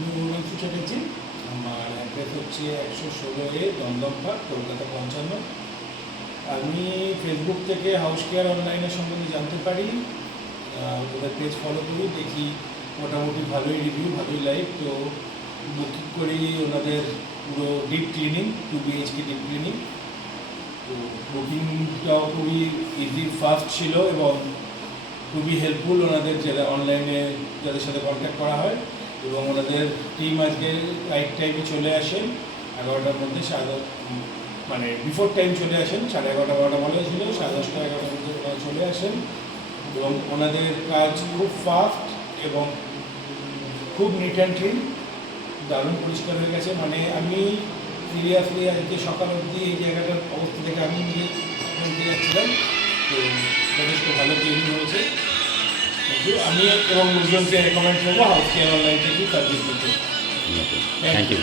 আমি অরুণাংশু চ্যাটার্জি। আমার অ্যাড্রেস হচ্ছে 116A দমদম পার্ক, কলকাতা 55। আমি ফেসবুক থেকে হাউস কেয়ার অনলাইনের সম্বন্ধে জানতে পারি, ওদের পেজ ফলো করি, দেখি মোটামুটি ভালোই রিভিউ, ভালোই লাইক। তো বুকিং করি ওনাদের পুরো deep cleaning, 2 BHK deep cleaning. তো বুকিংটাও খুবই ইজি, ফাস্ট ছিল এবং খুবই হেল্পফুল ওনাদের, যারা অনলাইনে যাদের সাথে কন্ট্যাক্ট করা হয়। এবং ওনাদের টিম আজকে রাইট টাইমে চলে আসেন, 11টার মধ্যে, মানে বিফোর টাইম চলে আসেন। 11:30 12টা বলা ছিল, 10:30 11টার মধ্যে ওনারা চলে আসেন। এবং ওনাদের কাজ খুব ফাস্ট এবং খুব নিট অ্যান্ড ক্লিন, দারুণ পরিষ্কার হয়ে গেছে। মানে আমি সিরিয়াসলি আজকে সকাল অবধি এই জায়গাটার অবস্থা থেকে আমি নিজে বলতে যাচ্ছিলাম। তো যথেষ্ট ভালো ক্লিনিং হয়েছে। আমি এবং লোকজনকে রেকমেন্ড করবো হাউস কেয়ার অনলাইন থেকে সার্ভিস দিতে। Thank you.